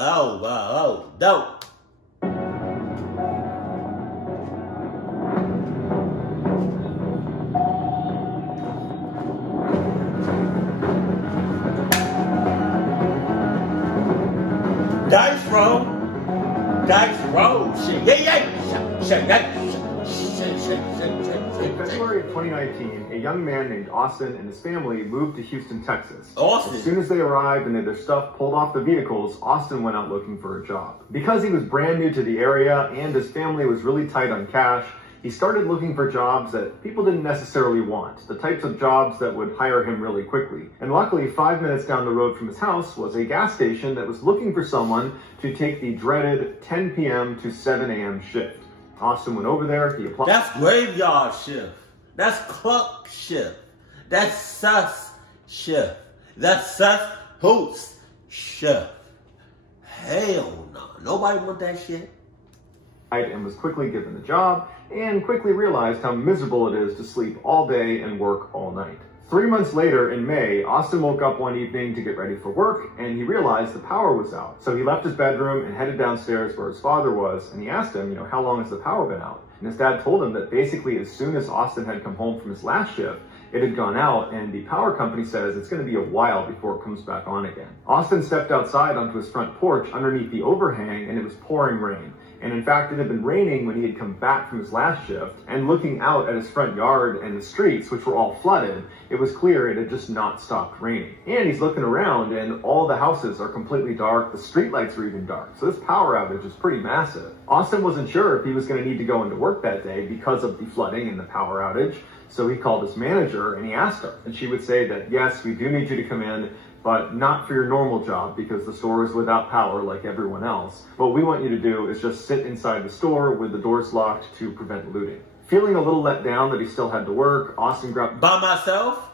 dope. Dice roll, shit. Yeah. In February of 2019, a young man named Austin and his family moved to Houston, Texas. Austin. As soon as they arrived and had their stuff pulled off the vehicles, Austin went out looking for a job. Because he was brand new to the area and his family was really tight on cash, he started looking for jobs that people didn't necessarily want, the types of jobs that would hire him really quickly. And luckily, 5 minutes down the road from his house was a gas station that was looking for someone to take the dreaded 10 p.m. to 7 a.m. shift. Austin went over there, he applied. That's graveyard shift. That's clock shift. That's sus shift. That's sus hoots shift. Hell no. Nobody want that shit. And was quickly given the job and quickly realized how miserable it is to sleep all day and work all night. 3 months later, in May, Austin woke up one evening to get ready for work and he realized the power was out. So he left his bedroom and headed downstairs where his father was, and he asked him, how long has the power been out? And his dad told him that basically as soon as Austin had come home from his last shift, it had gone out, and the power company says it's going to be a while before it comes back on again. Austin stepped outside onto his front porch underneath the overhang, and it was pouring rain. And in fact, it had been raining when he had come back from his last shift, and looking out at his front yard and the streets, which were all flooded, it was clear it had just not stopped raining. And he's looking around, and all the houses are completely dark, the streetlights are even dark, so this power outage is pretty massive. Austin wasn't sure if he was going to need to go into work that day because of the flooding and the power outage, so he called his manager and he asked her, and she would say that, yes, we do need you to come in, but not for your normal job because the store is without power like everyone else. What we want you to do is just sit inside the store with the doors locked to prevent looting. Feeling a little let down that he still had to work, Austin grabbed By myself.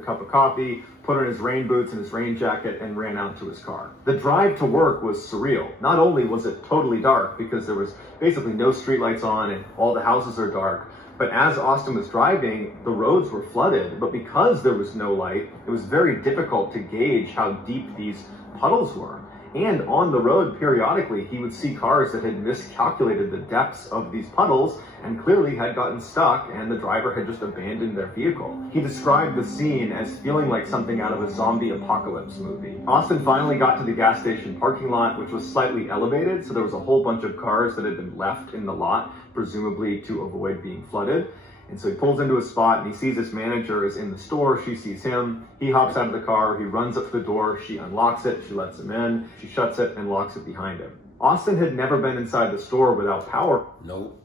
a cup of coffee, put on his rain boots and his rain jacket, and ran out to his car. The drive to work was surreal. Not only was it totally dark because there was basically no streetlights on and all the houses are dark, but as Austin was driving, the roads were flooded, but because there was no light, it was very difficult to gauge how deep these puddles were. And on the road, periodically, he would see cars that had miscalculated the depths of these puddles and clearly had gotten stuck, and the driver had just abandoned their vehicle. He described the scene as feeling like something out of a zombie apocalypse movie. Austin finally got to the gas station parking lot, which was slightly elevated, so there was a whole bunch of cars that had been left in the lot, presumably to avoid being flooded. And so he pulls into a spot and he sees his manager is in the store. She sees him. He hops out of the car. He runs up to the door. She unlocks it. She lets him in. She shuts it and locks it behind him. Austin had never been inside the store without power. Nope.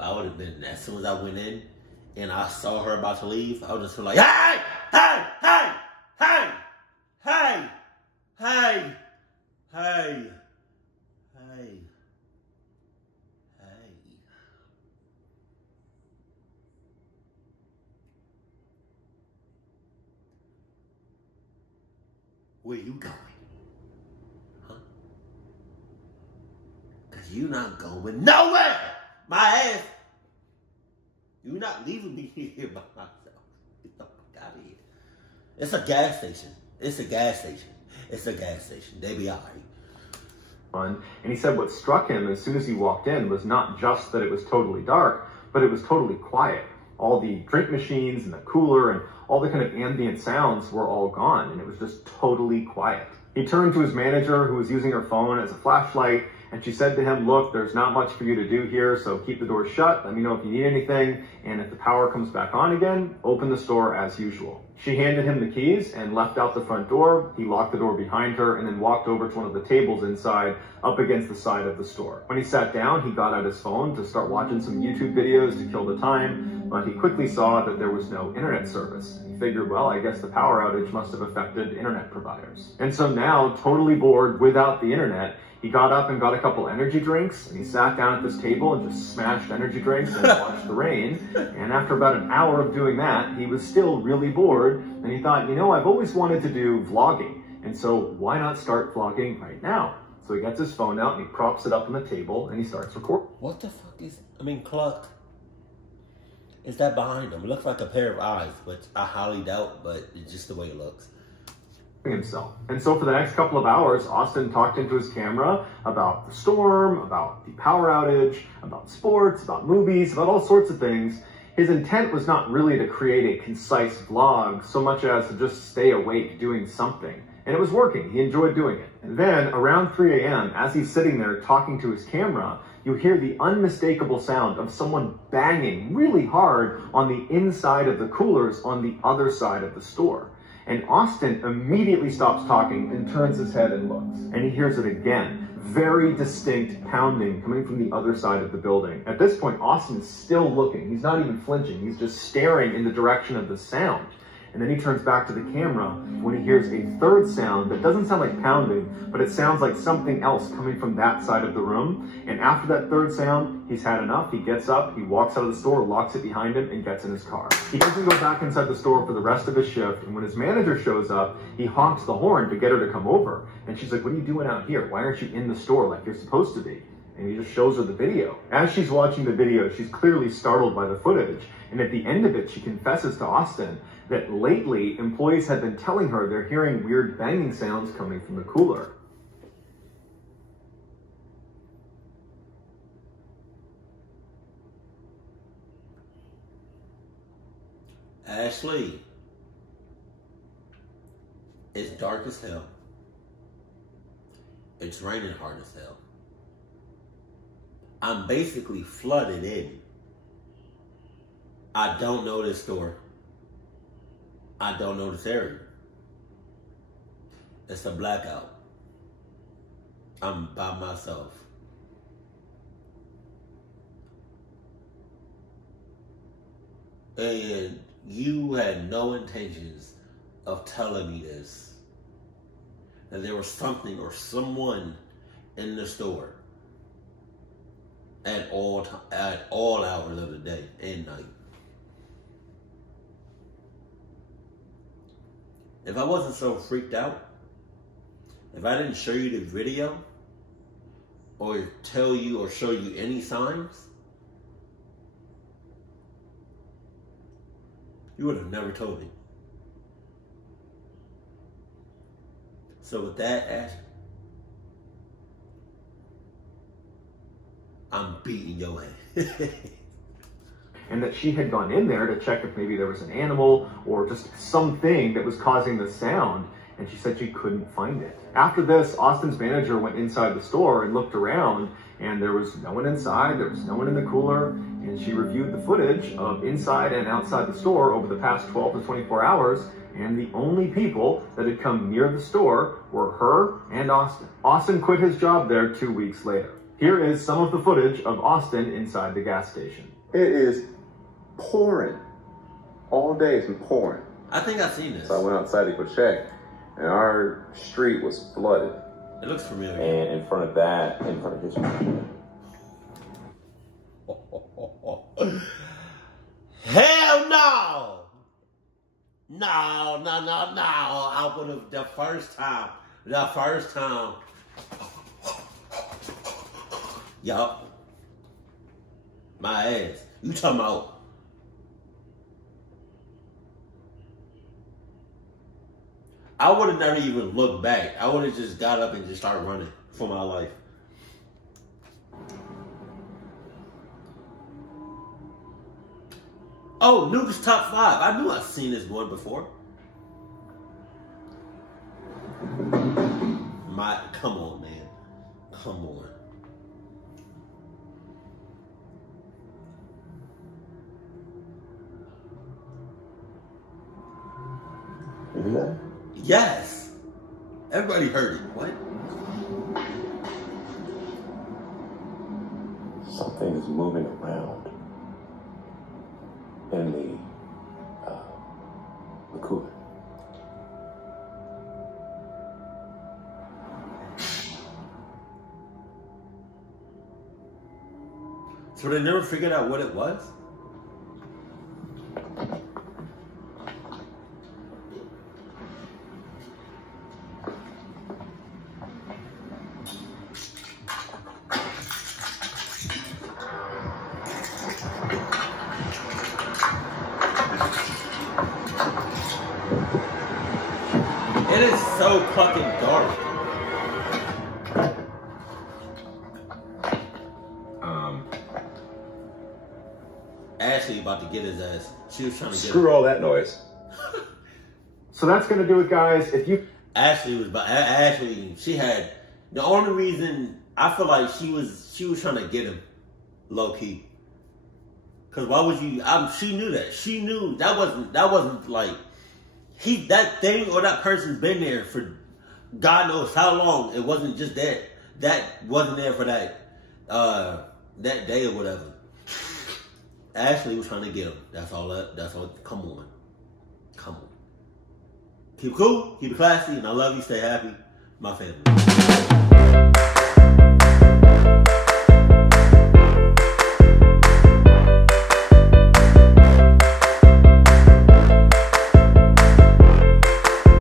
I would have been, as soon as I went in and I saw her about to leave, I would just feel like, hey! Where you going? Huh? Cause you not going nowhere! My ass! You not leaving me here by myself. Get the fuck out of here. It's a gas station. They be alright. And he said what struck him as soon as he walked in was not just that it was totally dark, but it was totally quiet. All the drink machines and the cooler and all the kind of ambient sounds were all gone, and it was just totally quiet. He turned to his manager, who was using her phone as a flashlight, and she said to him, look, there's not much for you to do here, so keep the door shut, let me know if you need anything, and if the power comes back on again, open the store as usual. She handed him the keys and left out the front door. He locked the door behind her and then walked over to one of the tables inside, up against the side of the store. When he sat down, he got out his phone to start watching some YouTube videos to kill the time, but he quickly saw that there was no internet service. He figured, well, I guess the power outage must have affected internet providers. And so now, totally bored without the internet, he got up and got a couple energy drinks, and he sat down at this table and just smashed energy drinks and watched the rain. And after about an hour of doing that, he was still really bored, and he thought, I've always wanted to do vlogging, and so why not start vlogging right now? So he gets his phone out and he props it up on the table and he starts recording. What the fuck is, Clark? Is that behind him? It looks like a pair of eyes, which I highly doubt, but it's just the way it looks. Himself. And so for the next couple of hours, Austin talked into his camera about the storm, about the power outage, about sports, about movies, about all sorts of things. His intent was not really to create a concise vlog so much as to just stay awake doing something. And it was working. He enjoyed doing it. And then around 3 a.m., as he's sitting there talking to his camera, you hear the unmistakable sound of someone banging really hard on the inside of the coolers on the other side of the store. And Austin immediately stops talking and turns his head and looks. And he hears it again. Very distinct pounding coming from the other side of the building. At this point, Austin is still looking. He's not even flinching. He's just staring in the direction of the sound. And then he turns back to the camera when he hears a third sound that doesn't sound like pounding, but it sounds like something else coming from that side of the room. And after that third sound, he's had enough. He gets up, he walks out of the store, locks it behind him, and gets in his car. He doesn't go back inside the store for the rest of his shift, and when his manager shows up, he honks the horn to get her to come over. And she's like, "What are you doing out here? Why aren't you in the store like you're supposed to be?" And he just shows her the video. As she's watching the video, she's clearly startled by the footage. And at the end of it, she confesses to Austin that lately employees have been telling her they're hearing weird banging sounds coming from the cooler. Ashley, it's dark as hell. It's raining hard as hell. I'm basically flooded in. I don't know this store. I don't know this area. It's a blackout. I'm by myself. And you had no intentions of telling me this. That there was something or someone in the store at all hours of the day and night. If I wasn't so freaked out, if I didn't show you the video, or tell you or show you any signs, you would have never told me. So with that, Ash, I'm beating your ass. And that she had gone in there to check if maybe there was an animal or just something that was causing the sound, and she said she couldn't find it. After this, Austin's manager went inside the store and looked around, and there was no one inside, there was no one in the cooler, and she reviewed the footage of inside and outside the store over the past 12 to 24 hours, and the only people that had come near the store were her and Austin. Austin quit his job there 2 weeks later. Here is some of the footage of Austin inside the gas station. It is pouring. All day it's been pouring. I think I've seen this. So I went outside to go check, and our street was flooded. It looks familiar. And in front of that, in front of his street. Hell no! No. I would have the first time. Yup. My ass. You talking about? I would have never even looked back. I would have just got up and just started running for my life. Oh, Nuke's top 5. I knew I'd seen this one before. Come on, man. Come on. You hear that? Yes. Everybody heard it. What? Something is moving around in the cooler. So they never figured out what it was? so fucking dark. Ashley about to get his ass. She was trying to get him. Screw all that noise. So that's going to do it, guys. If you Ashley, she had the only reason I feel like she was trying to get him low key. Cause why would you? She knew that. She knew that wasn't like that thing or that person's been there for God knows how long. It wasn't just that wasn't there for that day or whatever. Ashley was trying to get him. That's all. Come on. Keep it cool. Keep it classy. And I love you. Stay happy. My family.